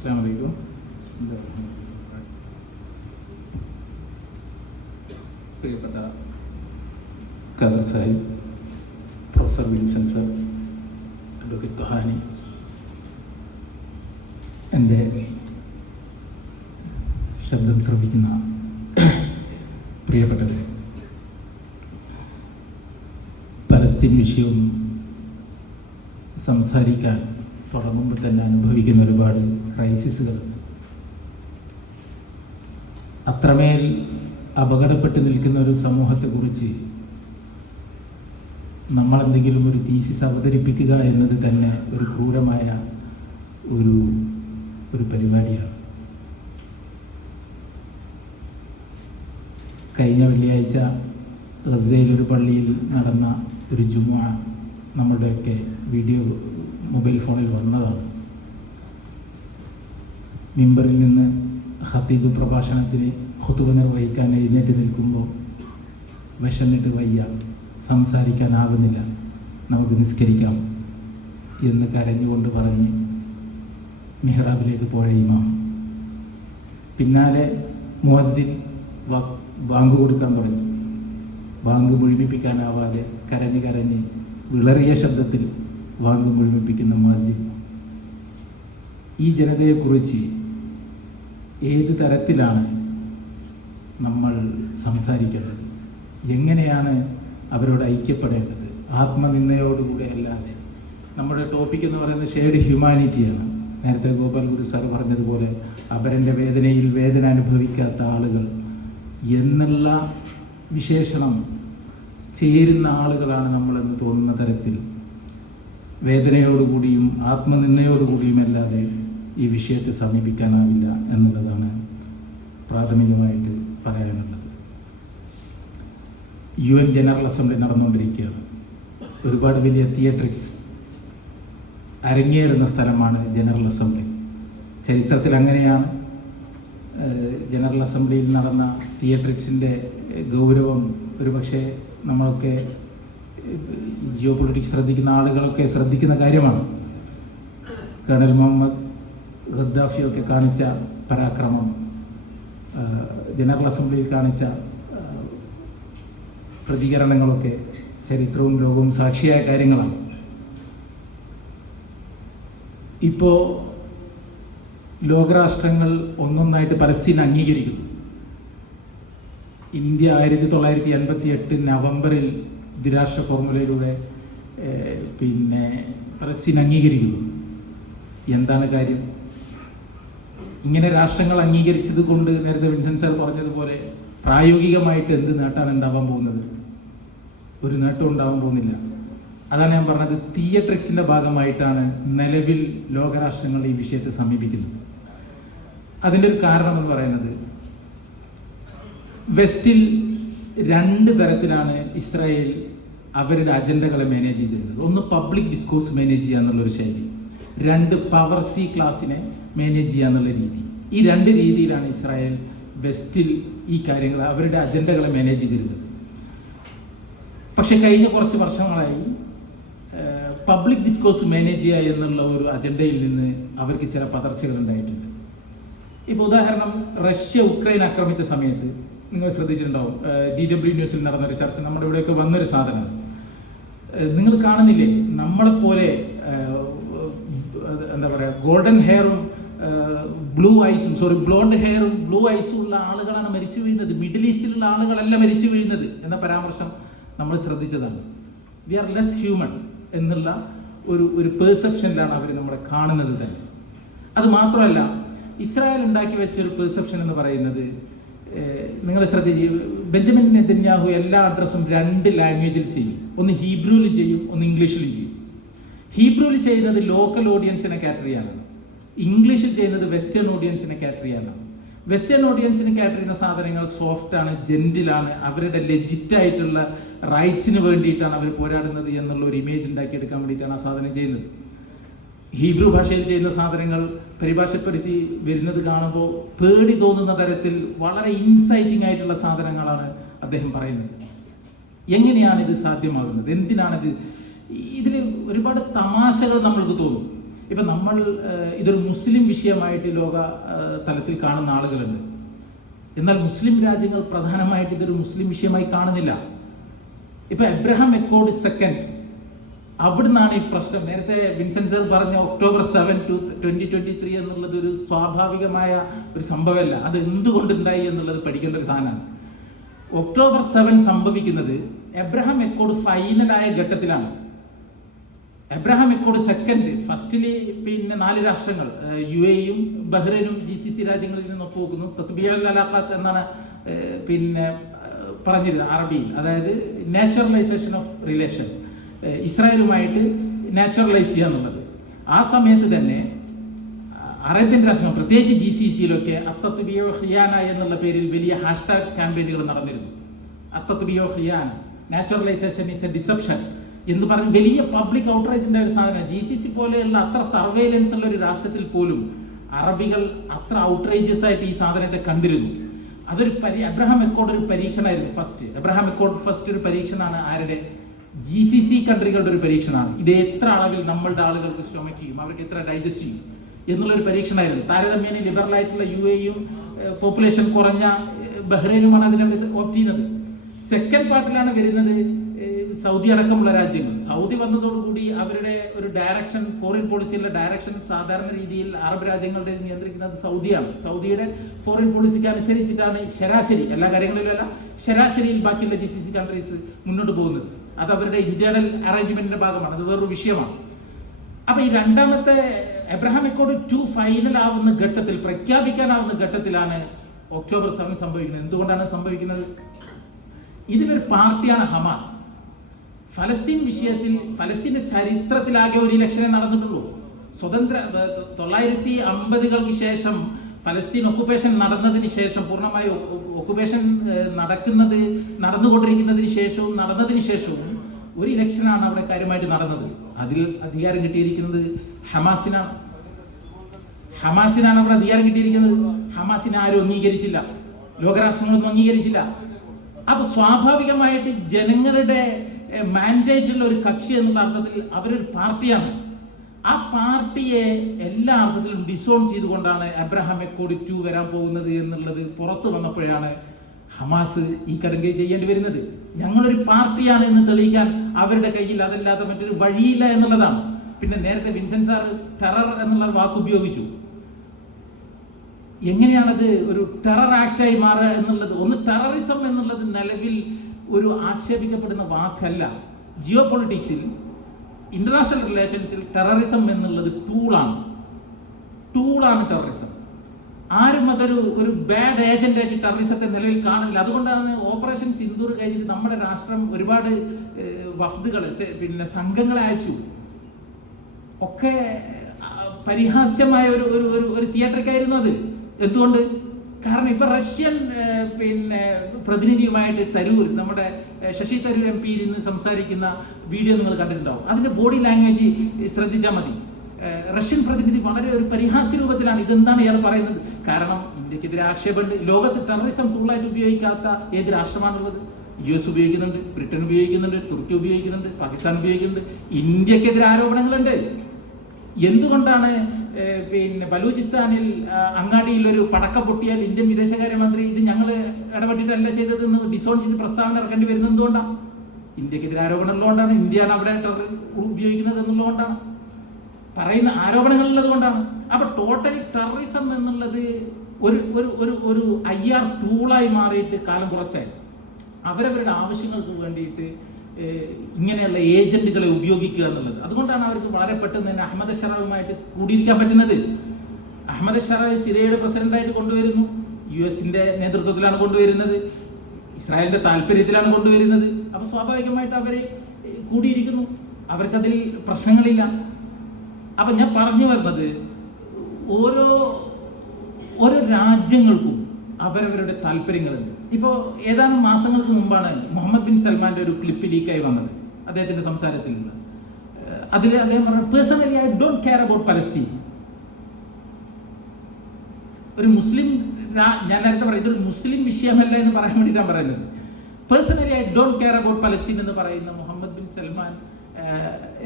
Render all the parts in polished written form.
അസ്സലാമു അലൈക്കും. പ്രിയപ്പെട്ട Khader Sahib, professor Vinson sir, advocate Thohani, എൻ്റെ ശബ്ദം ശ്രവിക്കുന്ന പ്രിയപ്പെട്ടവരെ, പലസ്തീൻ വിഷയവും സംസാരിക്കാൻ തുടങ്ങുമ്പോൾ തന്നെ അനുഭവിക്കുന്ന ഒരുപാട് ക്രൈസിസുകൾ, അത്രമേൽ അപകടപ്പെട്ട് നിൽക്കുന്ന ഒരു സമൂഹത്തെക്കുറിച്ച് നമ്മളെന്തെങ്കിലും ഒരു തീസിസ് അവതരിപ്പിക്കുക എന്നത് തന്നെ ഒരു ക്രൂരമായ ഒരു പരിപാടിയാണ്. കഴിഞ്ഞ വെള്ളിയാഴ്ച ഗസയിലൊരു പള്ളിയിൽ നടന്ന ഒരു ജുമുഅ നമ്മളുടെയൊക്കെ വീഡിയോ മൊബൈൽ ഫോണിൽ വന്നതാണ്. മിമ്പറിൽ നിന്ന് ഖതീബ് പ്രഭാഷണത്തിന് ഖുതുബ നിർവഹിക്കാൻ എഴുന്നേറ്റ് നിൽക്കുമ്പോൾ വിശന്നിട്ട് വയ്യ, സംസാരിക്കാനാവുന്നില്ല, നമുക്ക് നിസ്കരിക്കാം എന്ന് കരഞ്ഞുകൊണ്ട് പറഞ്ഞ് മിഹ്റാബിലേക്ക് പോയ ഇമാം പിന്നാലെ മുഅദ്ദിൻ ബാങ്ക് കൊടുക്കാൻ തുടങ്ങി. ബാങ്ക് മുഴുമിപ്പിക്കാനാവാതെ കരഞ്ഞ് വിളറിയ ശബ്ദത്തിൽ ബാങ്ക് മുഴുമിപ്പിക്കുന്ന മുഅദ്ദിൻ ഈ ജനതയെക്കുറിച്ച് ഏത് തരത്തിലാണ് നമ്മൾ സംസാരിക്കേണ്ടത്, എങ്ങനെയാണ് അവരോട് ഐക്യപ്പെടേണ്ടത്? ആത്മനിന്ദയോടുകൂടെ അല്ലാതെ. നമ്മുടെ ടോപ്പിക് എന്ന് പറയുന്നത് ഷെയർഡ് ഹ്യൂമാനിറ്റിയാണ്. നേരത്തെ ഗോപാൽ ഗുരു സാർ പറഞ്ഞതുപോലെ അപരൻ്റെ വേദനയിൽ വേദന അനുഭവിക്കാത്ത ആളുകൾ എന്നുള്ള വിശേഷണം ചേരുന്ന ആളുകളാണ് നമ്മളെന്ന് തോന്നുന്ന തരത്തിൽ വേദനയോടുകൂടിയും ആത്മനിന്ദയോടുകൂടിയും അല്ലാതെ ഈ വിഷയത്തെ സമീപിക്കാനാവില്ല എന്നുള്ളതാണ് പ്രാഥമികമായിട്ട് പറയാനുള്ളത്. UN ജനറൽ അസംബ്ലി നടന്നുകൊണ്ടിരിക്കുകയാണ്. ഒരുപാട് വലിയ തിയേറ്ററിക്സ് അരങ്ങേറുന്ന സ്ഥലമാണ് ജനറൽ അസംബ്ലി. ചരിത്രത്തിൽ അങ്ങനെയാണ്. ജനറൽ അസംബ്ലിയിൽ നടന്ന തിയേറ്ററിക്സിൻ്റെ ഗൗരവം ഒരുപക്ഷെ നമ്മളൊക്കെ ജിയോ പൊളിറ്റിക്സ് ശ്രദ്ധിക്കുന്ന ആളുകളൊക്കെ ശ്രദ്ധിക്കുന്ന കാര്യമാണ്. കേണൽ മുഹമ്മദ് ഗദ്ദാഫിയൊക്കെ കാണിച്ച പരാക്രമം, ജനറൽ അസംബ്ലിയിൽ കാണിച്ച പ്രതികരണങ്ങളൊക്കെ ചരിത്രവും ലോകവും സാക്ഷിയായ കാര്യങ്ങളാണ്. ഇപ്പോൾ ലോകരാഷ്ട്രങ്ങൾ ഒന്നൊന്നായിട്ട് പലസ്തീൻ അംഗീകരിക്കുന്നു. ഇന്ത്യ 1988 നവംബറിൽ ദ്വിരാഷ്ട്ര ഫോർമുലയിലൂടെ പലസ്തീൻ അംഗീകരിക്കുന്നു. എന്താണ് കാര്യം? ഇങ്ങനെ രാഷ്ട്രങ്ങൾ അംഗീകരിച്ചത് കൊണ്ട് നേരത്തെ വിൻസൻ സാർ പറഞ്ഞതുപോലെ പ്രായോഗികമായിട്ട് എന്ത് നേട്ടമാണ് ഉണ്ടാവാൻ പോകുന്നത്? ഒരു നേട്ടം ഉണ്ടാവാൻ പോകുന്നില്ല. അതാണ് ഞാൻ പറഞ്ഞത്, തിയേറ്ററിക്സിൻ്റെ ഭാഗമായിട്ടാണ് നിലവിൽ ലോകരാഷ്ട്രങ്ങൾ ഈ വിഷയത്തെ സമീപിക്കുന്നത്. അതിൻ്റെ ഒരു കാരണം എന്ന് പറയുന്നത്, വെസ്റ്റിൽ 2 തരത്തിലാണ് ഇസ്രായേൽ അവരുടെ അജണ്ടകളെ മാനേജ് ചെയ്തിരുന്നത്. ഒന്ന് പബ്ലിക് ഡിസ്കോഴ്സ് മാനേജ് ചെയ്യുക എന്നുള്ളൊരു ശൈലി, 2 പവർ സി ക്ലാസിനെ മാനേജ് ചെയ്യുക എന്നുള്ള രീതി. ഈ 2 രീതിയിലാണ് ഇസ്രായേൽ വെസ്റ്റിൽ ഈ കാര്യങ്ങൾ അവരുടെ അജണ്ടകളെ മാനേജ് ചെയ്തിരുന്നത്. പക്ഷെ കഴിഞ്ഞ കുറച്ച് വർഷങ്ങളായി പബ്ലിക് ഡിസ്കോഴ്സ് മാനേജ് ചെയ്യുക എന്നുള്ള ഒരു അജണ്ടയിൽ നിന്ന് അവർക്ക് ചില പതർച്ചകൾ ഉണ്ടായിട്ടുണ്ട്. ഇപ്പോൾ ഉദാഹരണം, റഷ്യ ഉക്രൈൻ ആക്രമിച്ച സമയത്ത് നിങ്ങൾ ശ്രദ്ധിച്ചിട്ടുണ്ടാവും, DW ന്യൂസിൽ നടന്നൊരു ചർച്ച, നമ്മുടെ ഇവിടെയൊക്കെ വന്നൊരു സാധനം നിങ്ങൾ കാണുന്നില്ലേ? നമ്മളെപ്പോലെ എന്താ പറയുക, ഗോൾഡൻ ഹെയറും ബ്ലോണ്ട് ഹെയറും ബ്ലൂ ഐസും ഉള്ള ആളുകളാണ് മരിച്ചു വീഴുന്നത്, മിഡിൽ ഈസ്റ്റിലുള്ള ആളുകളല്ല മരിച്ചു വീഴുന്നത് എന്ന പരാമർശം നമ്മൾ ശ്രദ്ധിച്ചതാണ്. വി ആർ ലെസ് ഹ്യൂമൻ എന്നുള്ള ഒരു പെർസെപ്ഷനിലാണ് അവർ നമ്മളെ കാണുന്നത് തന്നെ. അത് മാത്രമല്ല, ഇസ്രായേൽ ഉണ്ടാക്കി വെച്ച ഒരു പെർസെപ്ഷൻ എന്ന് പറയുന്നത്, നിങ്ങൾ ശ്രദ്ധിച്ച്, ബെഞ്ചമിൻ നെതന്യാഹു എല്ലാ അഡ്രസ്സും 2 ലാംഗ്വേജിൽ ചെയ്യും. ഒന്ന് ഹീബ്രുവിൽ ചെയ്യും, ഒന്ന് ഇംഗ്ലീഷിലും ചെയ്യും. ഹീബ്രുവിൽ ചെയ്യുന്നത് ലോക്കൽ ഓഡിയൻസിനെ കാറ്റർ ചെയ്യാനാണ്, ഇംഗ്ലീഷിൽ ചെയ്യുന്നത് വെസ്റ്റേൺ ഓഡിയൻസിനെ കാറ്റർ ചെയ്യാനാണ്. വെസ്റ്റേൺ ഓഡിയൻസിന് കാറ്റർ ചെയ്യുന്ന സാധനങ്ങൾ സോഫ്റ്റാണ്, ജെന്റിലാണ്, അവരുടെ ലെജിറ്റായിട്ടുള്ള റൈറ്റ്സിന് വേണ്ടിയിട്ടാണ് അവർ പോരാടുന്നത് എന്നുള്ള ഒരു ഇമേജ് ഉണ്ടാക്കിയെടുക്കാൻ വേണ്ടിയിട്ടാണ് ആ സാധനം ചെയ്യുന്നത്. ഹീബ്രു ഭാഷയിൽ ചെയ്യുന്ന സാധനങ്ങൾ പരിഭാഷപ്പെടുത്തി വരുന്നത് കാണുമ്പോൾ പേടി തോന്നുന്ന തരത്തിൽ വളരെ ഇൻസൈറ്റിംഗ് ആയിട്ടുള്ള സാധനങ്ങളാണ് അദ്ദേഹം പറയുന്നത്. എങ്ങനെയാണ് ഇത് സാധ്യമാകുന്നത്? എന്തിനാണിത്? ഇതിൽ ഒരുപാട് തമാശകൾ നമ്മൾക്ക് തോന്നും. ഇപ്പം നമ്മൾ ഇതൊരു മുസ്ലിം വിഷയമായിട്ട് ലോക തലത്തിൽ കാണുന്ന ആളുകളുണ്ട്. എന്നാൽ മുസ്ലിം രാജ്യങ്ങൾ പ്രധാനമായിട്ട് ഇതൊരു മുസ്ലിം വിഷയമായി കാണുന്നില്ല. ഇപ്പൊ എബ്രഹാം അക്കോർഡ് സെക്കൻഡ്, അവിടുന്നാണ് ഈ പ്രശ്നം. നേരത്തെ വിൻസെന്റ് സർ പറഞ്ഞ October 7, 2023 എന്നുള്ളത് ഒരു സ്വാഭാവികമായ ഒരു സംഭവമല്ല. അത് എന്തുകൊണ്ടുണ്ടായി എന്നുള്ളത് പഠിക്കേണ്ട ഒരു സാധനമാണ്. October 7 സംഭവിക്കുന്നത് എബ്രഹാം അക്കോർഡ് ഫൈനലായ ഘട്ടത്തിലാണ്. എബ്രഹാം അക്കോർഡ് സെക്കൻഡ്, ഫസ്റ്റില് പിന്നെ 4 രാഷ്ട്രങ്ങൾ UAE-യും ബഹ്റൈനും GCC രാജ്യങ്ങളിൽ നിന്ന് ഒപ്പുവെക്കുന്നു. തത്ബീഉൽ അലാഖാത്ത് എന്നാണ് പിന്നെ പറഞ്ഞിരുന്നത് അറബിയിൽ. അതായത് നാച്ചുറലൈസേഷൻ ഓഫ് റിലേഷൻ, ഇസ്രായേലുമായിട്ട് നാച്ചുറലൈസ് ചെയ്യുക എന്നുള്ളത്. ആ സമയത്ത് തന്നെ അറേബ്യൻ രാഷ്ട്രങ്ങൾ പ്രത്യേകിച്ച് GCC-യിലൊക്കെ അത്തത്ബിയോ ഖിയാന എന്നുള്ള പേരിൽ വലിയ ഹാഷ്ടാഗ് ക്യാമ്പയിനുകൾ നടന്നിരുന്നു. അത്തത്ബിയോ ഖിയാന, നാച്ചുറലൈസേഷൻ ഈസ് എ ഡിസെപ്ഷൻ എന്ന് പറഞ്ഞ് വലിയ പബ്ലിക് ഔട്ട്റേജിന്റെ ഒരു സാധനം. GCC പോലെയുള്ള അത്ര സർവൈലൻസ് ഉള്ള ഒരു രാഷ്ട്രത്തിൽ പോലും അറബികൾ അത്ര ഔട്ട്റേജസ് ആയിട്ട് ഈ സാധനത്തെ കണ്ടിരുന്നു. അതൊരു എബ്രഹാം അക്കോർഡ് ഒരു പരീക്ഷണമായിരുന്നു. എബ്രഹാം അക്കോർഡ് ഫസ്റ്റ് ഒരു പരീക്ഷണമാണ്. ആരുടെ? GCC കൺട്രികളുടെ ഒരു പരീക്ഷണമാണ്. ഇത് എത്ര അളവിൽ നമ്മളുടെ ആളുകൾക്ക് സ്റ്റൊമക്ക് ചെയ്യും, അവർക്ക് എത്ര ഡൈജസ്റ്റ് ചെയ്യും എന്നുള്ളൊരു പരീക്ഷണമായിരുന്നു. താരതമ്യേന ലിബറൽ ആയിട്ടുള്ള UAE-യും പോപ്പുലേഷൻ കുറഞ്ഞ ബഹ്റൈനുമാണ് അതിനെ ഓപ്റ്റ് ചെയ്യുന്നത്. സെക്കൻഡ് പാർട്ടിലാണ് വരുന്നത് സൗദി അടക്കമുള്ള രാജ്യങ്ങൾ. സൗദി വന്നതോടുകൂടി അവരുടെ ഒരു ഡയറക്ഷൻ, ഫോറിൻ പോളിസിയുടെ ഡയറക്ഷൻ സാധാരണ രീതിയിൽ അറബ് രാജ്യങ്ങളുടെ നിയന്ത്രിക്കുന്നത് സൗദിയാണ്. സൗദിയുടെ ഫോറിൻ പോളിസിക്ക് അനുസരിച്ചിട്ടാണ് ശരാശരി, എല്ലാ കാര്യങ്ങളിലല്ല, ശരാശരിയിൽ ബാക്കിയുള്ള GCC കൺട്രീസ് മുന്നോട്ട് പോകുന്നത്. അത് അവരുടെ ഇന്റേണൽ അറേഞ്ച്മെന്റിന്റെ ഭാഗമാണ്. അത് വേറൊരു വിഷയമാണ്. അപ്പൊ ഈ രണ്ടാമത്തെ എബ്രഹാം അക്കോർഡ് 2 ഫൈനൽ ആവുന്ന ഘട്ടത്തിൽ, പ്രഖ്യാപിക്കാനാവുന്ന ഘട്ടത്തിലാണ് October 7 സംഭവിക്കുന്നത്. എന്തുകൊണ്ടാണ് സംഭവിക്കുന്നത്? ഇതിലൊരു പാർട്ടിയാണ് ഹമാസ്. ഫലസ്തീൻ വിഷയത്തിൽ, ഫലസ്തീന്റെ ചരിത്രത്തിലാകെ ഒരു ഇലക്ഷനെ നടന്നിട്ടുള്ളൂ. സ്വതന്ത്ര 1950-കൾക്ക് ശേഷം ഫലസ്തീൻ ഒക്കുപേഷൻ നടന്നതിന് ശേഷം, പൂർണ്ണമായി ഒക്കുപേഷൻ നടന്നുകൊണ്ടിരിക്കുന്നതിന് ശേഷവും നടന്നതിന് ശേഷവും ഒരു ഇലക്ഷനാണ് അവിടെ കാര്യമായിട്ട് നടന്നത്. അതിൽ അധികാരം കിട്ടിയിരിക്കുന്നത് ഹമാസിനാണ്. അവിടെ അധികാരം കിട്ടിയിരിക്കുന്നത്. ഹമാസിനെ ആരും അംഗീകരിച്ചില്ല, ലോകരാഷ്ട്രങ്ങളൊന്നും അംഗീകരിച്ചില്ല. അപ്പൊ സ്വാഭാവികമായിട്ട് ജനങ്ങളുടെ മാൻഡേറ്റ് ഉള്ള ഒരു കക്ഷി എന്നുള്ള അർത്ഥത്തിൽ അവരൊരു പാർട്ടിയാണ്. ആ പാർട്ടിയെ എല്ലാ അർത്ഥത്തിലും ഡിസോൺ ചെയ്തുകൊണ്ടാണ് എബ്രഹാം അക്കോർഡ് 2 വരാൻ പോകുന്നത് എന്നുള്ളത് പുറത്തു വന്നപ്പോഴാണ് ഹമാസ് ഈ കടങ്കൈ ചെയ്യേണ്ടി വരുന്നത്. ഞങ്ങളൊരു പാർട്ടിയാണ് എന്ന് തെളിയിക്കാൻ അവരുടെ കയ്യിൽ അതല്ലാതെ മറ്റൊരു വഴിയില്ല എന്നുള്ളതാണ്. പിന്നെ നേരത്തെ വിൻസെന്റ് സാർ ടെറർ എന്നുള്ള വാക്ക് ഉപയോഗിച്ചു. എങ്ങനെയാണത് ഒരു ടെറർ ആക്ടായി മാറുക എന്നുള്ളത്? ഒന്ന്, ടെററിസം എന്നുള്ളത് നിലവിൽ ഒരു ആക്ഷേപിക്കപ്പെടുന്ന വാക്കല്ല. ജിയോ പൊളിറ്റിക്സിൽ, ഇന്റർനാഷണൽ റിലേഷൻസിൽ ടെററിസം എന്നുള്ളത് ടൂളാണ് ടെററിസം. ആരും അതൊരു ബാഡ് ഏജന്റ് ആയിട്ട് ടെററിസത്തെ നിലവിൽ കാണില്ല. അതുകൊണ്ടാണ് ഓപ്പറേഷൻ സിന്ദൂർ കഴിഞ്ഞിട്ട് നമ്മുടെ രാഷ്ട്രം ഒരുപാട് വഫ്ദുകളെ, പിന്നെ സംഘങ്ങളെ അയച്ചു. ഒക്കെ പരിഹാസ്യമായ ഒരു തിയേറ്ററിക്കായിരുന്നു അത്. എന്തുകൊണ്ട്? കാരണം ഇപ്പൊ റഷ്യൻ പിന്നെ പ്രതിനിധിയുമായിട്ട് തരൂർ, നമ്മുടെ ശശി തരൂർ MP ഇരുന്ന് സംസാരിക്കുന്ന വീഡിയോ നിങ്ങൾ കണ്ടിട്ടുണ്ടാവും. അതിന്റെ ബോഡി ലാംഗ്വേജ് ശ്രദ്ധിച്ചാൽ മതി. റഷ്യൻ പ്രതിനിധി വളരെ ഒരു പരിഹാസ്യ രൂപത്തിലാണ് ഇതെന്താണ് ഇയാൾ പറയുന്നത്. കാരണം ഇന്ത്യക്കെതിരെ ആക്ഷേപമുണ്ട്. ലോകത്ത് ടെററിസം ടൂളായിട്ട് ഉപയോഗിക്കാത്ത ഏത് രാഷ്ട്രമാണുള്ളത്? US ഉപയോഗിക്കുന്നുണ്ട്, ബ്രിട്ടൻ ഉപയോഗിക്കുന്നുണ്ട്, തുർക്കി ഉപയോഗിക്കുന്നുണ്ട്, പാകിസ്ഥാൻ ഉപയോഗിക്കുന്നുണ്ട്. ഇന്ത്യക്കെതിരെ ആരോപണങ്ങളുണ്ട്. എന്തുകൊണ്ടാണ് പിന്നെ ബലൂചിസ്ഥാനിൽ അങ്ങാടിയിൽ ഒരു പടക്ക പൊട്ടിയാൽ ഇന്ത്യൻ വിദേശകാര്യമന്ത്രി ഇത് ഞങ്ങൾ ഇടപെട്ടിട്ടല്ല ചെയ്തതെന്ന് ഡിസോൺ ചെയ്ത് പ്രസ്താവന ഇറക്കേണ്ടി വരുന്നത് എന്തുകൊണ്ടാണ്? ഇന്ത്യക്കെതിരെ ആരോപണം ഉള്ളതുകൊണ്ടാണ്. ഇന്ത്യയാണ് അവിടെ ഉപയോഗിക്കുന്നത് എന്നുള്ളതുകൊണ്ടാണ്, പറയുന്ന ആരോപണങ്ങളുള്ളത് കൊണ്ടാണ്. അപ്പൊ ടോട്ടലി ടെററിസം എന്നുള്ളത് ഒരു IR ടൂളായി മാറിയിട്ട് കാലം കുറച്ചായി. അവരവരുടെ ആവശ്യങ്ങൾക്ക് വേണ്ടിയിട്ട് ഇങ്ങനെയുള്ള ഏജന്റുകളെ ഉപയോഗിക്കുക എന്നുള്ളത്. അതുകൊണ്ടാണ് അവർക്ക് വളരെ പെട്ടെന്ന് തന്നെ അഹമ്മദ് ഷറാവുമായിട്ട് കൂടിയിരിക്കാൻ പറ്റുന്നത്. അഹമ്മദ് ഷറാവ് സിറിയയുടെ പ്രസിഡന്റായിട്ട് കൊണ്ടുവരുന്നു. US-ന്റെ നേതൃത്വത്തിലാണ് കൊണ്ടുവരുന്നത്, ഇസ്രായേലിന്റെ താല്പര്യത്തിലാണ് കൊണ്ടുവരുന്നത്. അപ്പൊ സ്വാഭാവികമായിട്ട് അവരെ കൂടിയിരിക്കുന്നു, അവർക്കതിൽ പ്രശ്നങ്ങളില്ല. അപ്പൊ ഞാൻ പറഞ്ഞു വരുന്നത്, ഓരോ രാജ്യങ്ങൾക്കും അവരവരുടെ താല്പര്യങ്ങളുണ്ട്. ഇപ്പോൾ ഏതാനും മാസങ്ങൾക്ക് മുമ്പാണ് മുഹമ്മദ് ബിൻ സൽമാന്റെ ഒരു ക്ലിപ്പ് ലീക്കായി വന്നത്, അദ്ദേഹത്തിന്റെ സംസാരത്തിൽ നിന്ന്. അതിൽ അദ്ദേഹം പറഞ്ഞു, personally I don't care about Palestine. ഒരു മുസ്ലിം, ഞാൻ നേരത്തെ പറയും ഇതൊരു മുസ്ലിം വിഷയമല്ല എന്ന് പറയാൻ വേണ്ടിയിട്ടാണ് പറയുന്നത്. Personally I don't care about Palestine എന്ന് പറയുന്ന മുഹമ്മദ് ബിൻ സൽമാൻ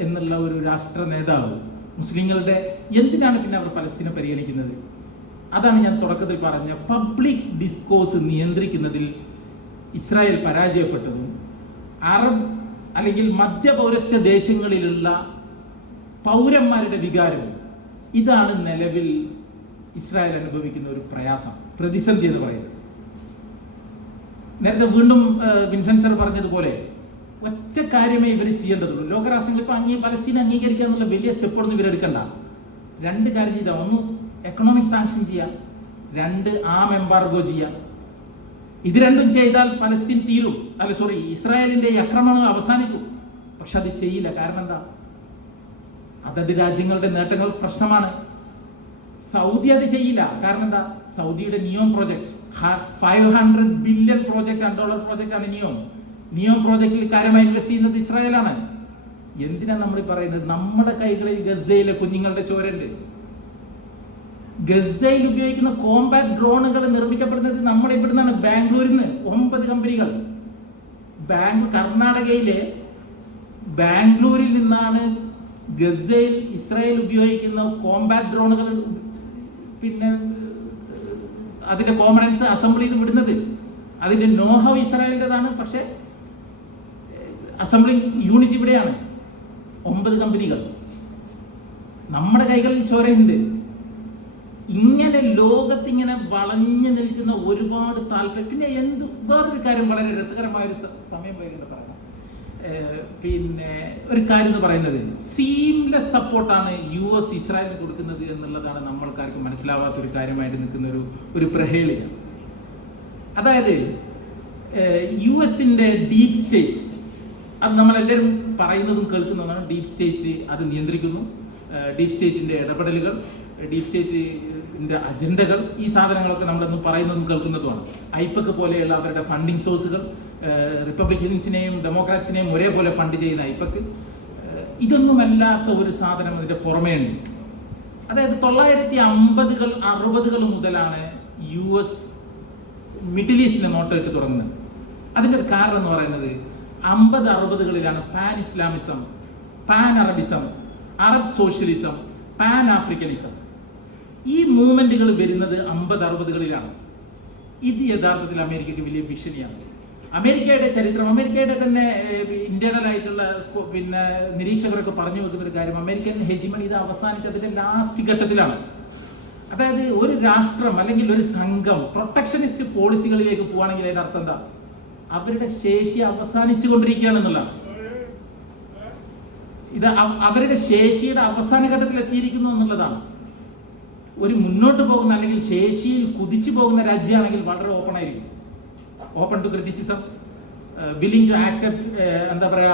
എന്നുള്ള ഒരു രാഷ്ട്ര നേതാവ് മുസ്ലിങ്ങളുടെ എന്തിനാണ് പിന്നെ അവർ പലസ്തീനെ പരിഗണിക്കുന്നത്? അതാണ് ഞാൻ തുടക്കത്തിൽ പറഞ്ഞ പബ്ലിക് ഡിസ്കോഴ്സ് നിയന്ത്രിക്കുന്നതിൽ ഇസ്രായേൽ പരാജയപ്പെട്ടതും അറബ് അല്ലെങ്കിൽ മധ്യപൗരസ്ത്യ ദേശങ്ങളിലുള്ള പൗരന്മാരുടെ വികാരവും ഇതാണ് നിലവിൽ ഇസ്രായേൽ അനുഭവിക്കുന്ന ഒരു പ്രയാസം, പ്രതിസന്ധി എന്ന് പറയുന്നത്. നേരത്തെ വീണ്ടും വിൻസെന്റ് സർ പറഞ്ഞതുപോലെ ഒറ്റ കാര്യമേ ഇവർ ചെയ്യേണ്ടതുള്ളൂ. ലോകരാഷ്ട്രങ്ങൾ ഇപ്പൊ പലസ്തീനെ അംഗീകരിക്കുക എന്നുള്ള വലിയ സ്റ്റെപ്പൊന്നും ഇവരെടുക്കണ്ട. 2 കാര്യം ചെയ്താൽ, 1 എക്കണോമിക് സാങ്ഷൻ ചെയ്യാം, 2 ആം എംബാർഗോ ചെയ്യാം. ഇത് രണ്ടും ചെയ്താൽ പലസ്തീൻ തീരും, ഇസ്രായേലിന്റെ ഈ ആക്രമണങ്ങൾ അവസാനിക്കും. പക്ഷെ അത് ചെയ്യില്ല. കാരണം എന്താ? അതത് രാജ്യങ്ങളുടെ നേട്ടങ്ങൾ പ്രശ്നമാണ്. സൗദി അത് ചെയ്യില്ല. കാരണം എന്താ? സൗദിയുടെ NEOM project $500 billion dollar project ആണ് നിയോം പ്രോജക്റ്റിൽ കാര്യമായി ഇൻവെസ്റ്റ് ചെയ്യുന്നത് ഇസ്രായേലാണ്. എന്തിനാ നമ്മൾ പറയുന്നത്? നമ്മുടെ കൈകളിൽ ഗസയിലെ കുഞ്ഞുങ്ങളുടെ ചോരണ്ട്. ഗസയിൽ ഉപയോഗിക്കുന്ന കോമ്പാക്ട് ഡ്രോണുകൾ നിർമ്മിക്കപ്പെടുന്നത് നമ്മുടെ ഇവിടുന്നാണ്, ബാംഗ്ലൂരിൽ നിന്ന് 9 കമ്പനികൾ. കർണാടകയിലെ ബാംഗ്ലൂരിൽ നിന്നാണ് ഗസയിൽ ഇസ്രായേൽ ഉപയോഗിക്കുന്ന കോമ്പാക്ട് ഡ്രോണുകൾ പിന്നെ അതിന്റെ കോമ്പണൻസ് അസംബിൾ ചെയ്ത് വിടുന്നത്. അതിന്റെ നോഹൗ ഇസ്രായേലിൻ്റെതാണ്, പക്ഷെ അസംബ്ലിംഗ് യൂണിറ്റ് ഇവിടെയാണ്. 9 കമ്പനികൾ. നമ്മുടെ കൈകളിൽ ചോരയുണ്ട്. ഇങ്ങനെ ലോകത്തിങ്ങനെ വളഞ്ഞു നിൽക്കുന്ന ഒരുപാട് താല്പര്യം. പിന്നെ വേറൊരു കാര്യം, വളരെ രസകരമായ ഒരു സമയം വൈകിട്ട് പറയാം. പിന്നെ ഒരു കാര്യം എന്ന് പറയുന്നത്, സീംലെസ് സപ്പോർട്ടാണ് US ഇസ്രായേലിന് കൊടുക്കുന്നത് എന്നുള്ളതാണ് നമ്മൾക്കാർക്ക് മനസ്സിലാവാത്തൊരു കാര്യമായിട്ട് നിൽക്കുന്ന ഒരു പ്രഹേളിക. അതായത് US-ന്റെ ഡീപ് സ്റ്റേറ്റ്, അത് നമ്മളെല്ലാവരും പറയുന്നതും കേൾക്കുന്നതാണ്. ഡീപ് സ്റ്റേറ്റ് അത് നിയന്ത്രിക്കുന്നു. ഡീപ് സ്റ്റേറ്റിന്റെ ഇടപെടലുകൾ, ഡീപ് സ്റ്റേറ്റിന്റെ അജണ്ടകൾ, ഈ സാധനങ്ങളൊക്കെ നമ്മളൊന്നും പറയുന്നതും കേൾക്കുന്നതുമാണ്. ഐപെക് പോലെയുള്ള അവരുടെ ഫണ്ടിങ് സോഴ്സുകൾ, റിപ്പബ്ലിക്കൻസിനെയും ഡെമോക്രാറ്റ്സിനെയും ഒരേപോലെ ഫണ്ട് ചെയ്യുന്ന ഐപെക്, ഇതൊന്നുമല്ലാത്ത ഒരു സാധനം അതിന്റെ പുറമേ ഉണ്ട്. അതായത് 1950-കൾ 60-കൾ മുതലാണ് US മിഡിൽ ഈസ്റ്റിനെ നോട്ടമിട്ട് തുടങ്ങുന്നത്. അതിന്റെ ഒരു കാരണം എന്ന് പറയുന്നത് 50-60-കളിലാണ് pan Islamism, pan Arabism, Arab socialism, pan Africanism, ഈ മൂവ്മെന്റുകൾ വരുന്നത് 50-60-കളിലാണ്. ഇത് യഥാർത്ഥത്തിൽ അമേരിക്കയ്ക്ക് വലിയ ഭീഷണിയാണ്. അമേരിക്കയുടെ ചരിത്രം, അമേരിക്കയുടെ തന്നെ ഇന്റേണൽ ആയിട്ടുള്ള പിന്നെ നിരീക്ഷകരൊക്കെ പറഞ്ഞു വെക്കുന്ന ഒരു കാര്യം, അമേരിക്കൻ ഹെജിമണി ഇത് അവസാനിച്ചതിന്റെ ലാസ്റ്റ് ഘട്ടത്തിലാണ്. അതായത് ഒരു രാഷ്ട്രം അല്ലെങ്കിൽ ഒരു സംഘം പ്രൊട്ടക്ഷനിസ്റ്റ് പോളിസികളിലേക്ക് പോവുകയാണെങ്കിൽ അതിന്റെ അർത്ഥം എന്താ? അവരുടെ ശേഷി അവസാനിച്ചു കൊണ്ടിരിക്കുകയാണെന്നുള്ളതാണ്. ഇത് അവരുടെ ശേഷിയുടെ അവസാന ഘട്ടത്തിൽ എത്തിയിരിക്കുന്നു എന്നുള്ളതാണ്. ഒരു മുന്നോട്ട് പോകുന്ന അല്ലെങ്കിൽ ശേഷിയിൽ കുതിച്ചു പോകുന്ന രാജ്യമാണെങ്കിൽ വളരെ ഓപ്പൺ ആയിരിക്കും, open to criticism, willing to accept എന്താ പറയുക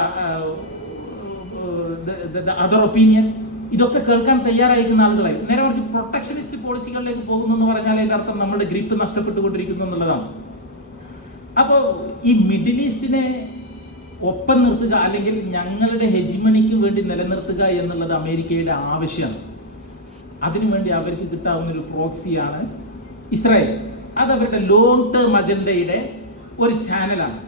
അതർ ഒപ്പീനിയൻ, ഇതൊക്കെ കേൾക്കാൻ തയ്യാറായിരിക്കുന്ന ആളുകളായിരിക്കും. നേരെ മറിച്ച് പ്രൊട്ടക്ഷനിസ്റ്റ് പോളിസികളിലേക്ക് പോകുന്നു എന്ന് പറഞ്ഞാൽ അതിന്റെ അർത്ഥം നമ്മുടെ ഗ്രിപ്പ് നഷ്ടപ്പെട്ടുകൊണ്ടിരിക്കുന്നു എന്നുള്ളതാണ്. അപ്പോൾ ഈ മിഡിൽ ഈസ്റ്റിനെ ഒപ്പം നിർത്തുക അല്ലെങ്കിൽ ഞങ്ങളുടെ ഹെജിമണിക്ക് വേണ്ടി നിലനിർത്തുക എന്നുള്ളത് അമേരിക്കയുടെ ആവശ്യമാണ്. അതിനുവേണ്ടി അവർക്ക് കിട്ടാവുന്ന ഒരു പ്രോക്സിയാണ് ഇസ്രായേൽ. അത് അവരുടെ ലോങ് ടേം അജണ്ടയുടെ ഒരു ചാനലാണ്,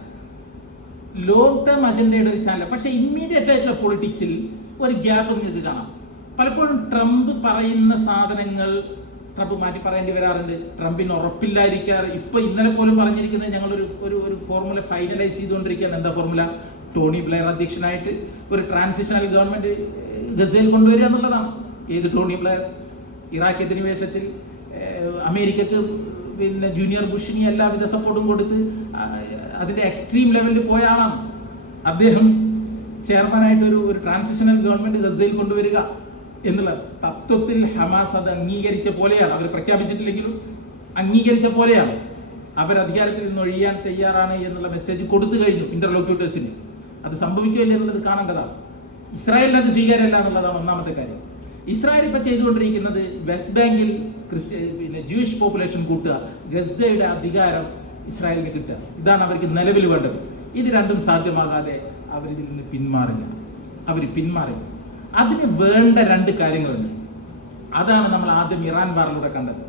പക്ഷെ ഇമ്മീഡിയറ്റ് ആയിട്ടുള്ള പൊളിറ്റിക്സിൽ ഒരു ഗ്യാപ്പ് നിങ്ങൾക്ക് കാണാം. പലപ്പോഴും ട്രംപ് പറയുന്ന സാധനങ്ങൾ ട്രംപ് മാറ്റി പറയേണ്ടി വരാറുണ്ട്. ട്രംപിന് ഉറപ്പില്ലായിരിക്കാറ്. ഇന്നലെ പോലും പറഞ്ഞിരിക്കുന്നത് ഞങ്ങൾ ഒരു ഫോർമുല ഫൈനലൈസ് ചെയ്തുകൊണ്ടിരിക്കുകയാണ്. എന്താ ഫോർമുല? ടോണി ബ്ലെയർ അധ്യക്ഷനായിട്ട് ഒരു ട്രാൻസിഷണൽ ഗവൺമെന്റ് ഗസയിൽ കൊണ്ടുവരിക എന്നുള്ളതാണ്. ഏത് ടോണി ബ്ലെയർ? ഇറാഖ് അധിനിവേശത്തിൽ അമേരിക്കക്ക് പിന്നെ ജൂനിയർ ബുഷിന് എല്ലാവിധ സപ്പോർട്ടും കൊടുത്ത് അതിന്റെ എക്സ്ട്രീം ലെവലിൽ പോയ ആളാണ് അദ്ദേഹം. ചെയർമാനായിട്ട് ഒരു ട്രാൻസിഷണൽ ഗവൺമെന്റ് ഗസയിൽ കൊണ്ടുവരിക എന്നുള്ള തത്വത്തിൽ ഹമാസ് അത് അംഗീകരിച്ച പോലെയാണ്. അവർ പ്രഖ്യാപിച്ചിട്ടില്ലെങ്കിലും അംഗീകരിച്ച പോലെയാണ്. അവർ അധികാരത്തിൽ നിന്ന് ഒഴിയാൻ തയ്യാറാണ് എന്നുള്ള മെസ്സേജ് കൊടുത്തു കഴിഞ്ഞു ഇന്റർലോക്യൂട്ടേഴ്സിന്. അത് സംഭവിക്കുകയില്ല എന്നുള്ളത് കാണേണ്ടതാണ്. ഇസ്രായേലിന് അത് സ്വീകാര്യമല്ല എന്നുള്ളതാണ് ഒന്നാമത്തെ കാര്യം. ഇസ്രായേൽ ഇപ്പൊ ചെയ്തുകൊണ്ടിരിക്കുന്നത് വെസ്റ്റ് ബാങ്കിൽ പിന്നെ ജൂയിഷ് പോപ്പുലേഷൻ കൂട്ടുക, ഗസയുടെ അധികാരം ഇസ്രായേലിന് കിട്ടുക, ഇതാണ് അവർക്ക് നിലവിൽ വേണ്ടത്. ഇത് രണ്ടും സാധ്യമാകാതെ അവരിതിൽ നിന്ന് പിന്മാറില്ല. അതിന് വേണ്ട 2 കാര്യങ്ങളുണ്ട്. അതാണ് നമ്മൾ ആദ്യം ഇറാൻ വാറിലൂടെ കണ്ടത്.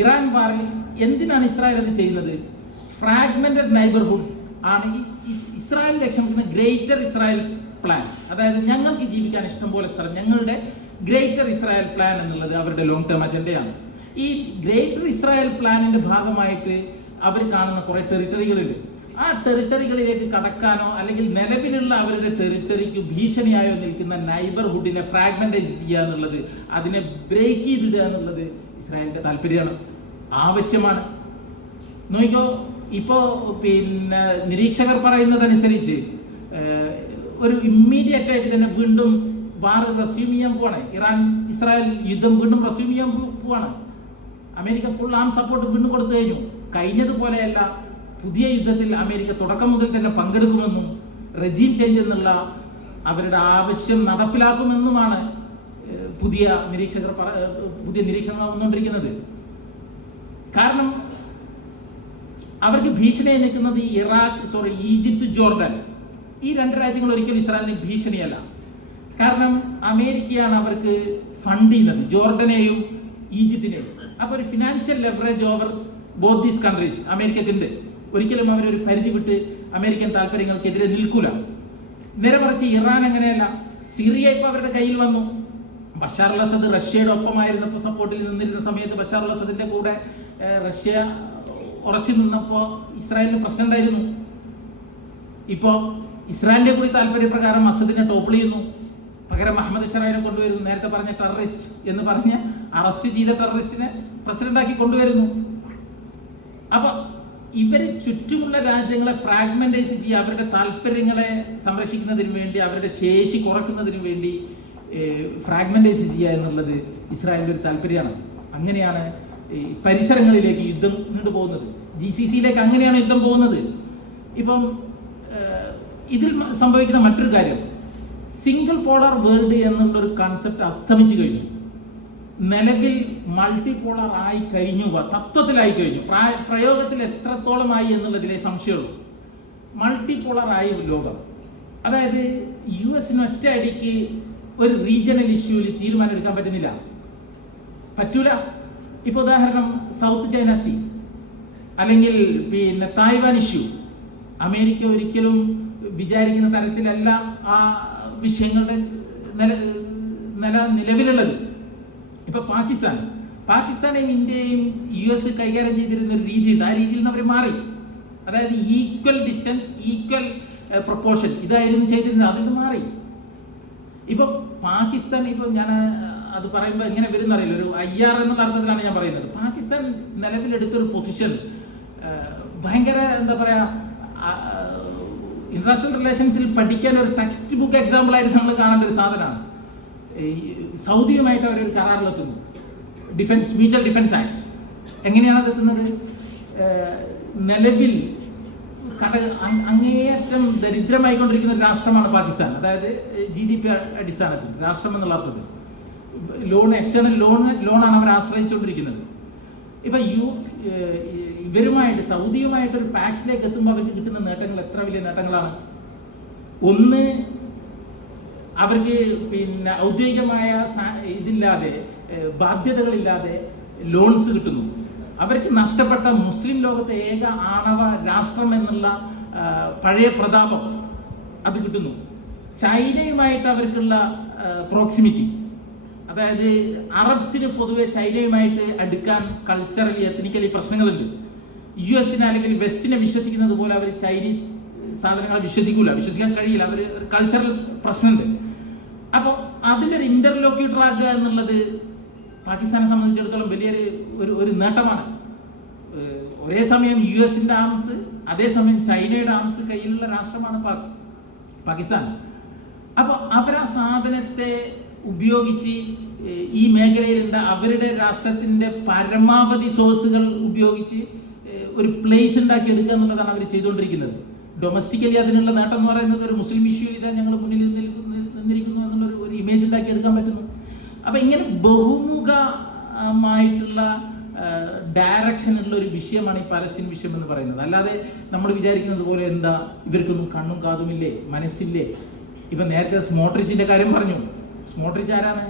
ഇറാൻ വാറിൽ എന്തിനാണ് ഇസ്രായേൽ അത് ചെയ്യുന്നത്? ഫ്രാഗ്മെന്റഡ് നൈബർഹുഡ് ആണ് ഇസ്രായേൽ ലക്ഷ്യം വെക്കുന്ന ഗ്രേറ്റർ ഇസ്രായേൽ പ്ലാൻ. അതായത് ഞങ്ങൾക്ക് ജീവിക്കാൻ ഇഷ്ടം പോലെ സ്ഥലം, ഞങ്ങളുടെ ഗ്രേറ്റർ ഇസ്രായേൽ പ്ലാൻ എന്നുള്ളത് അവരുടെ ലോങ് ടേം അജണ്ടയാണ്. ഈ ഗ്രേറ്റർ ഇസ്രായേൽ പ്ലാനിന്റെ ഭാഗമായിട്ട് അവർ കാണുന്ന കുറെ ടെറിട്ടറികളുണ്ട്. ആ ടെറിട്ടറികളിലേക്ക് കടക്കാനോ അല്ലെങ്കിൽ നിലവിലുള്ള അവരുടെ ടെറിട്ടറിക്ക് ഭീഷണിയായോ നിൽക്കുന്ന നൈബർഹുഡിനെ ഫ്രാഗ്മെന്റൈസ് ചെയ്യുക എന്നുള്ളത്, അതിനെ ബ്രേക്ക് ചെയ്തിടുക എന്നുള്ളത് ഇസ്രായേലിന്റെ താല്പര്യമാണ്, ആവശ്യമാണ്. നോക്കിക്കോ, ഇപ്പോ പിന്നെ നിരീക്ഷകർ പറയുന്നതനുസരിച്ച് ഒരു ഇമ്മീഡിയറ്റ് ആയിട്ട് തന്നെ വീണ്ടും വാർ റെസ്യൂം ചെയ്യാൻ പോവാണ്. ഇറാൻ ഇസ്രായേൽ യുദ്ധം വീണ്ടും റെസ്യൂം ചെയ്യാൻ പോവാണ്. അമേരിക്ക ഫുൾ ആം സപ്പോർട്ട് വീണ്ടും കൊടുത്തു കഴിഞ്ഞു. കഴിഞ്ഞതുപോലെയല്ല, പുതിയ യുദ്ധത്തിൽ അമേരിക്ക തുടക്കം മുതൽ തന്നെ പങ്കെടുക്കുമെന്നും റെജീം ചേഞ്ച് എന്നുള്ള അവരുടെ ആവശ്യം നടപ്പിലാക്കുമെന്നുമാണ് പുതിയ നിരീക്ഷണം വന്നുകൊണ്ടിരിക്കുന്നത്. കാരണം അവർക്ക് ഭീഷണിയായി നിൽക്കുന്നത് ഈജിപ്ത്, ജോർഡൻ, ഈ രണ്ട് രാജ്യങ്ങൾ ഒരിക്കലും ഇസ്രായേലിന് ഭീഷണിയല്ല. കാരണം അമേരിക്കയാണ് അവർക്ക് ഫണ്ട് ചെയ്യുന്നത്, ജോർഡനെയും ഈജിപ്തിനെയും. അപ്പൊ ഒരു financial leverage over both these countries അമേരിക്കക്ക് ഉണ്ട്. ഒരിക്കലും അവരൊരു പരിധി വിട്ട് അമേരിക്കൻ താല്പര്യങ്ങൾക്കെതിരെ നിൽക്കൂല. നേരെ മറിച്ച് ഇറാൻ അങ്ങനെയല്ല. സിറിയ ഇപ്പൊ അവരുടെ കയ്യിൽ വന്നു. ബഷാർ അൽ അസദ് റഷ്യയുടെ ഒപ്പമായിരുന്നപ്പോൾ, സപ്പോർട്ടിൽ നിന്നിരുന്ന സമയത്ത് ബഷാർ അൽ അസദിന്റെ കൂടെ റഷ്യ ഉറച്ചു നിന്നപ്പോ ഇസ്രായേലിന് പ്രശ്നം ഉണ്ടായിരുന്നു. ഇപ്പോ ഇസ്രായേലിന്റെ കൂടി താല്പര്യപ്രകാരം അസദിനെ ടോപ്പിൾ ചെയ്യുന്നു, പകരം അഹമ്മദ് ഷറായിനെ കൊണ്ടുവരുന്നു. നേരത്തെ പറഞ്ഞ ടെററിസ്റ്റ് എന്ന് പറഞ്ഞ അറസ്റ്റ് ചെയ്ത ടെററിസ്റ്റിനെ പ്രസിഡന്റാക്കി കൊണ്ടുവരുന്നു. അപ്പൊ ഇവര് ചുറ്റുമുള്ള രാജ്യങ്ങളെ ഫ്രാഗ്മെന്റൈസ് ചെയ്യുക, അവരുടെ താല്പര്യങ്ങളെ സംരക്ഷിക്കുന്നതിന് വേണ്ടി, അവരുടെ ശേഷി കുറയ്ക്കുന്നതിന് വേണ്ടി ഫ്രാഗ്മെന്റൈസ് ചെയ്യുക എന്നുള്ളത് ഇസ്രായേലിന്റെ ഒരു താല്പര്യമാണ്. അങ്ങനെയാണ് ഈ പരിസരങ്ങളിലേക്ക് യുദ്ധം നീണ്ടുപോകുന്നത്. GCCയിലേക്ക് അങ്ങനെയാണ് യുദ്ധം പോകുന്നത്. ഇപ്പം ഇതിൽ സംഭവിക്കുന്ന മറ്റൊരു കാര്യം, സിംഗിൾ പോളാർ വേൾഡ് എന്നുള്ളൊരു കൺസെപ്റ്റ് അസ്തമിച്ചു കഴിഞ്ഞു. നിലവിൽ മൾട്ടിപോളർ ആയി കഴിഞ്ഞു, തത്വത്തിലായി കഴിഞ്ഞു. പ്രയോഗത്തിൽ എത്രത്തോളമായി എന്നുള്ളതിലെ സംശയമുള്ളൂ. മൾട്ടിപോളർ ആയി ലോകം. അതായത് US ഒറ്റ അടിക്ക് ഒരു റീജിയണൽ ഇഷ്യൂവിൽ തീരുമാനം എടുക്കാൻ പറ്റൂല. ഇപ്പൊ ഉദാഹരണം സൗത്ത് ചൈന സീ അല്ലെങ്കിൽ പിന്നെ തായ്വാൻ ഇഷ്യൂ, അമേരിക്ക ഒരിക്കലും വിചാരിക്കുന്ന തരത്തിലല്ല ആ വിഷയങ്ങളുടെ നിലവിലുള്ളത്. ഇപ്പൊ പാകിസ്ഥാനെയും ഇന്ത്യയും US കൈകാര്യം ചെയ്തിരുന്ന ഒരു രീതിയുണ്ട്. ആ രീതിയിൽ നിന്ന് അവർ മാറി. അതായത് ഈക്വൽ ഡിസ്റ്റൻസ്, ഈക്വൽ പ്രൊപ്പോർഷൻ ഇതായിരുന്നു ചെയ്തിരുന്നത്. അതിൽ നിന്ന് മാറി. ഇപ്പൊ പാകിസ്ഥാൻ, ഇപ്പൊ ഞാൻ അത് പറയുമ്പോൾ എങ്ങനെ വരും അറിയില്ല, ഒരു IR എന്നുള്ള അർത്ഥത്തിലാണ് ഞാൻ പറയുന്നത്. പാകിസ്ഥാൻ നിലവിലെടുത്തൊരു പൊസിഷൻ ഭയങ്കര എന്താ പറയാ, ഇന്റർനാഷണൽ റിലേഷൻസിൽ പഠിക്കാൻ ഒരു ടെക്സ്റ്റ് ബുക്ക് എക്സാമ്പിൾ ആയിട്ട് നമ്മൾ കാണേണ്ട ഒരു സാധനമാണ്. സൗദിയുമായിട്ട് അവരൊരു കരാറിലെത്തുന്നു, മ്യൂച്വൽ ഡിഫൻസ് ആക്ട്. എങ്ങനെയാണ് അതെത്തുന്നത്? നിലവിൽ അങ്ങേയറ്റം ദരിദ്രമായിക്കൊണ്ടിരിക്കുന്ന ഒരു രാഷ്ട്രമാണ് പാകിസ്ഥാൻ. അതായത് GDP അടിസ്ഥാനത്തിൽ രാഷ്ട്രം എന്നുള്ള അർത്ഥത്തിൽ എക്സ്റ്റേണൽ ലോണാണ് അവർ ആശ്രയിച്ചുകൊണ്ടിരിക്കുന്നത്. ഇപ്പൊ ഇവരുമായിട്ട്, സൗദിയുമായിട്ട് ഒരു പാക്റ്റിലേക്ക് എത്തുമ്പോൾ അവർക്ക് കിട്ടുന്ന നേട്ടങ്ങൾ എത്ര വലിയ നേട്ടങ്ങളാണ്. ഒന്ന്, അവർക്ക് പിന്നെ ഔദ്യോഗികമായ ഇതില്ലാതെ, ബാധ്യതകളില്ലാതെ ലോൺസ് കിട്ടുന്നു. അവർക്ക് നഷ്ടപ്പെട്ട മുസ്ലിം ലോകത്തെ ഏക ആണവ രാഷ്ട്രം എന്നുള്ള പഴയ പ്രതാപം അത് കിട്ടുന്നു. ചൈനയുമായിട്ട് അവർക്കുള്ള പ്രോക്സിമിറ്റി, അതായത് അറബ്സിന് പൊതുവെ ചൈനയുമായിട്ട് അടുക്കാൻ കൾച്ചറലി എത്നിക്കലി പ്രശ്നങ്ങളുണ്ട്. US അല്ലെങ്കിൽ വെസ്റ്റിനെ വിശ്വസിക്കുന്നത് പോലെ അവർ ചൈനീസ് സാധനങ്ങളെ വിശ്വസിക്കാൻ കഴിയില്ല. അവർ കൾച്ചറൽ പ്രശ്നമുണ്ട്. അപ്പോൾ അതിലൊരു ഇന്റർലോക്യൂട്ടർ ആകുക എന്നുള്ളത് പാകിസ്ഥാനെ സംബന്ധിച്ചിടത്തോളം വലിയൊരു നേട്ടമാണ്. ഒരേ സമയം US ആംസ്, അതേസമയം ചൈനയുടെ ആംസ് കയ്യിലുള്ള രാഷ്ട്രമാണ് പാകിസ്ഥാൻ. അപ്പൊ അവരാ സാധനത്തെ ഉപയോഗിച്ച് ഈ മേഖലയിലുണ്ട് അവരുടെ രാഷ്ട്രത്തിന്റെ പരമാവധി സോഴ്സുകൾ ഉപയോഗിച്ച് ഒരു പ്ലേസ് ഉണ്ടാക്കി എടുക്കുക എന്നുള്ളതാണ് അവർ ചെയ്തുകൊണ്ടിരിക്കുന്നത്. ഡൊമസ്റ്റിക്കലി അതിനുള്ള നേട്ടം എന്ന് പറയുന്നത് ഒരു മുസ്ലിം ഇഷ്യൂ ഇതാ ഞങ്ങൾ മുന്നിൽ നിന്നിരിക്കുന്നു എന്നുള്ള ഒരു ഇമേജ് ഉണ്ടാക്കി എടുക്കാൻ പറ്റുന്നു. അപ്പൊ ഇങ്ങനെ ബഹുമുഖമായിട്ടുള്ള ഡയറക്ഷനുള്ള ഒരു വിഷയമാണ് ഈ പലസ്തീൻ വിഷയം എന്ന് പറയുന്നത്. അല്ലാതെ നമ്മൾ വിചാരിക്കുന്നത് പോലെ എന്താ ഇവർക്കൊന്നും കണ്ണും കാതുമില്ലേ, മനസ്സില്ലേ. ഇപ്പൊ നേരത്തെ സ്മോട്രിച്ചിന്റെ കാര്യം പറഞ്ഞു. സ്മോട്രിച്ച് ആരാണ്?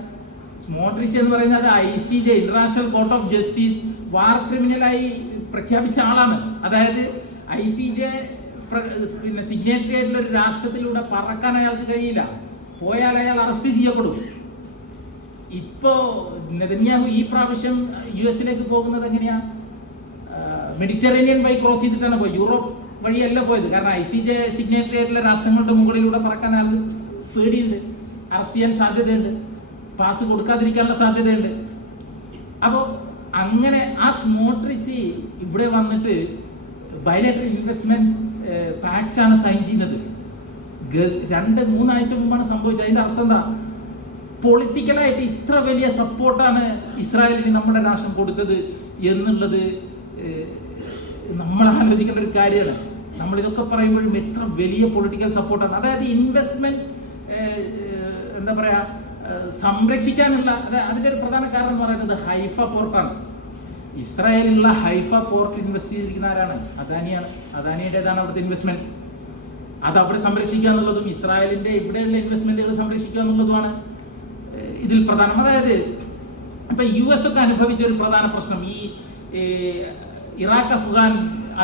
സ്മോട്രിച്ച് എന്ന് പറയുന്നത് ICJ, International Court of Justice, war ക്രിമിനലായി പ്രഖ്യാപിച്ച ആളാണ്. അതായത് ICJ പിന്നെ സിഗ്നേറ്ററി ആയിട്ടുള്ള ഒരു രാഷ്ട്രത്തിലൂടെ പറക്കാൻ അയാൾക്ക് കഴിയില്ല. പോയാൽ അയാൾ അറസ്റ്റ് ചെയ്യപ്പെടും. ഇപ്പോ നെതന്യാഹു ഈ പ്രാവശ്യം US പോകുന്നത് എങ്ങനെയാ? മെഡിറ്ററേനിയൻ വഴി ക്രോസ് ചെയ്തിട്ടാണ് പോയത്, യൂറോപ്പ് വഴിയല്ല പോയത്. കാരണം ICJ സിഗ്നേറ്ററി ആയിട്ടുള്ള രാഷ്ട്രങ്ങളുടെ മുകളിലൂടെ പറക്കാൻ ആൾക്ക് പേടിയുണ്ട്, അറസ്റ്റ് ചെയ്യാൻ സാധ്യതയുണ്ട്, പാസ് കൊടുക്കാതിരിക്കാനുള്ള സാധ്യതയുണ്ട്. അപ്പോൾ അങ്ങനെ ആ സ്മോട്രിച്ച് ഇവിടെ വന്നിട്ട് ബയലാറ്ററൽ ഇൻവെസ്റ്റ്മെന്റ് പാക്ട് ആണ് സൈൻ ചെയ്യുന്നത്. 2-3 ആഴ്ച മുമ്പാണ് സംഭവിച്ചത്. അതിന്റെ അർത്ഥം എന്താ? പൊളിറ്റിക്കലായിട്ട് ഇത്ര വലിയ സപ്പോർട്ടാണ് ഇസ്രായേലിന് നമ്മുടെ രാഷ്ട്രം കൊടുത്തത് എന്നുള്ളത് നമ്മൾ ആലോചിക്കേണ്ട ഒരു കാര്യമാണ്. നമ്മളിതൊക്കെ പറയുമ്പോഴും എത്ര വലിയ പൊളിറ്റിക്കൽ സപ്പോർട്ടാണ്. അതായത് ഇൻവെസ്റ്റ്മെന്റ് എന്താ പറയാ സംരക്ഷിക്കാനുള്ള അതിന്റെ ഒരു പ്രധാന കാരണം എന്ന് പറയുന്നത് ഹൈഫ പോർട്ടാണ്. ഇസ്രായേലിലുള്ള ഹൈഫ പോർട്ട് ഇൻവെസ്റ്റ് ചെയ്തിരിക്കുന്ന ആരാണ്? അദാനിയാണ്. അദാനിയുടേതാണ് അവിടുത്തെ ഇൻവെസ്റ്റ്മെന്റ്. അത് അവിടെ സംരക്ഷിക്കുക എന്നുള്ളതും ഇസ്രായേലിന്റെ ഇവിടെയുള്ള ഇൻവെസ്റ്റ്മെന്റുകൾ സംരക്ഷിക്കുക എന്നുള്ളതുമാണ് ഇതിൽ പ്രധാനം. അതായത് ഇപ്പൊ US ഒക്കെ അനുഭവിച്ച ഒരു പ്രധാന പ്രശ്നം, ഈ ഇറാഖ് അഫ്ഗാൻ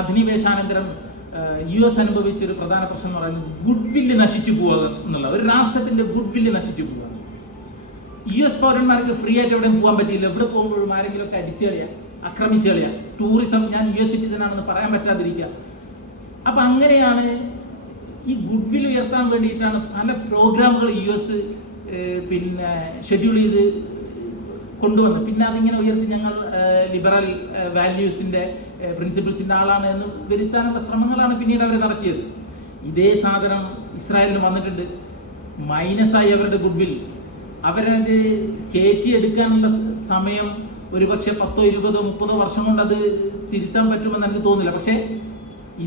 അധിനിവേശാനന്തരം US അനുഭവിച്ച ഒരു പ്രധാന പ്രശ്നം എന്ന് പറയുന്നത് ഗുഡ് വില്ല് നശിച്ചു പോവുക എന്നുള്ള, ഒരു രാഷ്ട്രത്തിന്റെ ഗുഡ് വില്ല് നശിച്ചു പോവുക. US പൗരന്മാർക്ക് ഫ്രീ ആയിട്ട് എവിടെയും പോകാൻ പറ്റില്ല. എവിടെ പോകുമ്പോഴും ആരെങ്കിലും ഒക്കെ അടിച്ചു കളയുക, ആക്രമിച്ചു കളയുക, ടൂറിസം ഞാൻ US സിറ്റിസൺ ആണെന്ന് പറയാൻ പറ്റാതിരിക്കുക. അപ്പൊ അങ്ങനെയാണ് ഈ ഗുഡ് വിൽ ഉയർത്താൻ വേണ്ടിയിട്ടാണ് പല പ്രോഗ്രാമുകൾ US പിന്നെ ഷെഡ്യൂൾ ചെയ്ത് കൊണ്ടുവന്നത്. പിന്നെ അതിങ്ങനെ ഉയർത്തി ഞങ്ങൾ ലിബറൽ വാല്യൂസിന്റെ പ്രിൻസിപ്പിൾസിന്റെ ആളാണ് എന്ന് വരുത്താനുള്ള ശ്രമങ്ങളാണ് പിന്നീട് അവർ നടത്തിയത്. ഇതേ സാധനം ഇസ്രായേലിന് വന്നിട്ടുണ്ട്. മൈനസായി അവരുടെ ഗുഡ് വിൽ. അവരത് കയറ്റിയെടുക്കാനുള്ള സമയം ഒരുപക്ഷെ 10, 20, 30 വർഷം കൊണ്ട് അത് തിരുത്താൻ പറ്റുമെന്ന് എനിക്ക് തോന്നില്ല. പക്ഷേ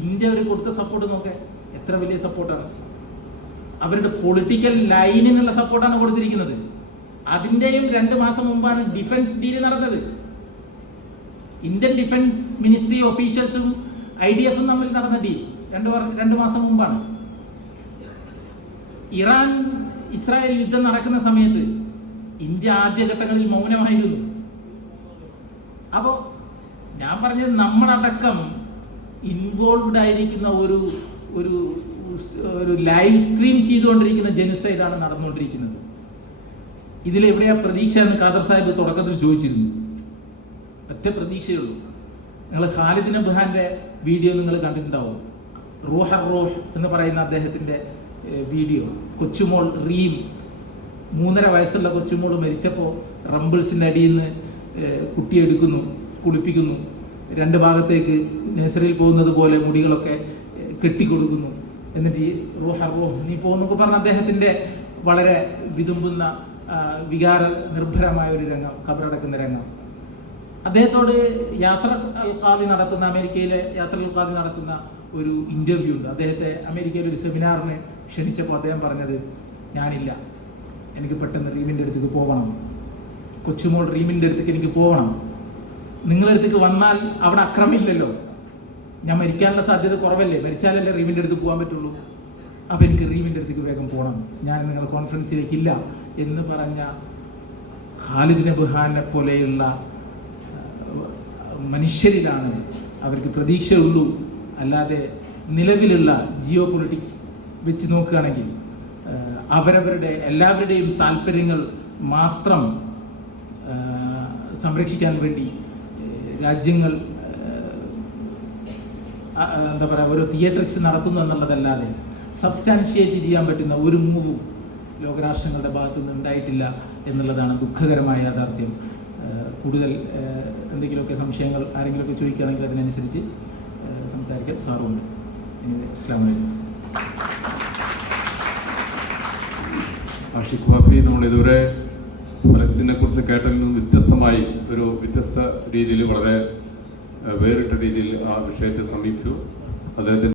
ഇന്ത്യ അവർ കൊടുത്ത സപ്പോർട്ട് നോക്കെ എത്ര വലിയ സപ്പോർട്ടാണ്. അവരുടെ പൊളിറ്റിക്കൽ ലൈനിനുള്ള സപ്പോർട്ടാണ് കൊടുത്തിരിക്കുന്നത്. അതിന്റെയും 2 മാസം മുമ്പാണ് ഡിഫൻസ് ഡീല് നടന്നത്. ഇന്ത്യൻ ഡിഫൻസ് മിനിസ്ട്രി ഒഫീഷ്യൽസും IDF തമ്മിൽ നടന്ന ഡീൽ 2 മാസം മുമ്പാണ്. ഇറാൻ ഇസ്രായേൽ യുദ്ധം നടക്കുന്ന സമയത്ത് ഇന്ത്യ ആദ്യഘട്ടങ്ങളിൽ മൗനമായിരുന്നു. അപ്പോ ഞാൻ പറഞ്ഞത് നമ്മളടക്കം ഇൻവോൾവ്ഡ് ആയിരിക്കുന്ന ഒരു ലൈവ് സ്ട്രീം ചെയ്തുകൊണ്ടിരിക്കുന്ന ജെനോസൈഡാണ് നടന്നുകൊണ്ടിരിക്കുന്നത്. ഇതിലെവിടെയാ പ്രതീക്ഷ എന്ന് ഖാദർ സാഹിബ് തുടക്കത്തിൽ ചോദിച്ചിരുന്നു. ഒറ്റ പ്രതീക്ഷയുള്ളൂ. നിങ്ങൾ ഖാലിദ് നബ്ഹാന്റെ വീഡിയോ നിങ്ങൾ കണ്ടിട്ടുണ്ടാവും. റൂഹർ റോഹ് എന്ന് പറയുന്ന അദ്ദേഹത്തിന്റെ വീഡിയോ. കൊച്ചുമോൾ റീം, 3.5 വയസ്സുള്ള കൊച്ചുമോൾ മരിച്ചപ്പോൾ റംബിൾസിന്റെ അടിയിൽ നിന്ന് കുട്ടിയെടുക്കുന്നു, കുളിപ്പിക്കുന്നു, 2 ഭാഗത്തേക്ക് നഴ്സറിയിൽ പോകുന്നത് പോലെ മുടികളൊക്കെ കെട്ടിക്കൊടുക്കുന്നു. എന്നിട്ട് ഈ റൂഹർ റോഹ് നീ പോകുന്നൊക്കെ പറഞ്ഞ അദ്ദേഹത്തിന്റെ വളരെ വിതുമ്പുന്ന വികാര നിർഭരമായ ഒരു രംഗം, ഖബറടക്കുന്ന രംഗം. അദ്ദേഹത്തോട് യാസർ അൽ ഖാദി നടത്തുന്ന, അമേരിക്കയിലെ യാസർ അൽ ഖാദി നടത്തുന്ന ഒരു ഇന്റർവ്യൂ ഉണ്ട്. അദ്ദേഹത്തെ അമേരിക്കയിൽ ഒരു സെമിനാറിന് ക്ഷണിച്ചപ്പോൾ അദ്ദേഹം പറഞ്ഞത്, ഞാനില്ല, എനിക്ക് പെട്ടെന്ന് റീമിൻ്റെ അടുത്തേക്ക് പോകണം, കൊച്ചുമോൾ റീമിൻ്റെ അടുത്തേക്ക് എനിക്ക് പോകണം, നിങ്ങളുടെ അടുത്തേക്ക് വന്നാൽ അവിടെ അക്രമില്ലല്ലോ, ഞാൻ മരിക്കാനുള്ള സാധ്യത കുറവല്ലേ, മരിച്ചാലല്ലേ റീമിൻ്റെ അടുത്ത് പോകാൻ പറ്റുള്ളൂ, അപ്പം എനിക്ക് റീമിൻ്റെ അടുത്തേക്ക് വേഗം പോകണം, ഞാൻ നിങ്ങളുടെ കോൺഫറൻസിലേക്കില്ല എന്ന് പറഞ്ഞ ഖാലിദ് നബ്ഹാനെ പോലെയുള്ള മനുഷ്യരിലാണ് അവർക്ക് പ്രതീക്ഷയുള്ളൂ. അല്ലാതെ നിലവിലുള്ള ജിയോ പൊളിറ്റിക്സ് വെച്ച് നോക്കുകയാണെങ്കിൽ അവരവരുടെ എല്ലാവരുടെയും താല്പര്യങ്ങൾ മാത്രം സംരക്ഷിക്കാൻ വേണ്ടി രാജ്യങ്ങൾ എന്താ പറയുക ഓരോ തിയേറ്ററിക്സ് നടത്തുന്നു എന്നുള്ളതല്ലാതെ സബ്സ്റ്റാൻഷിയേറ്റ് ചെയ്യാൻ പറ്റുന്ന ഒരു മൂവും ലോകരാഷ്ട്രങ്ങളുടെ ഭാഗത്തു നിന്ന് ഉണ്ടായിട്ടില്ല എന്നുള്ളതാണ് ദുഃഖകരമായ യാഥാർത്ഥ്യം. കൂടുതൽ എന്തെങ്കിലുമൊക്കെ സംശയങ്ങൾ ആരെങ്കിലുമൊക്കെ ചോദിക്കുകയാണെങ്കിൽ അതിനനുസരിച്ച് സംസാരിക്കാൻ സാറുണ്ട്. അസ്സലാമു അലൈക്കും. ആഷിഖ് വാഫി, നമ്മളിതുവരെ ഫലസ്തീനെ കുറിച്ച് കേട്ടതിൽ നിന്നും വ്യത്യസ്തമായി ഒരു വ്യത്യസ്ത രീതിയിൽ, വളരെ വേറിട്ട രീതിയിൽ ആ വിഷയത്തെ സമീപിച്ചു. അദ്ദേഹത്തിന്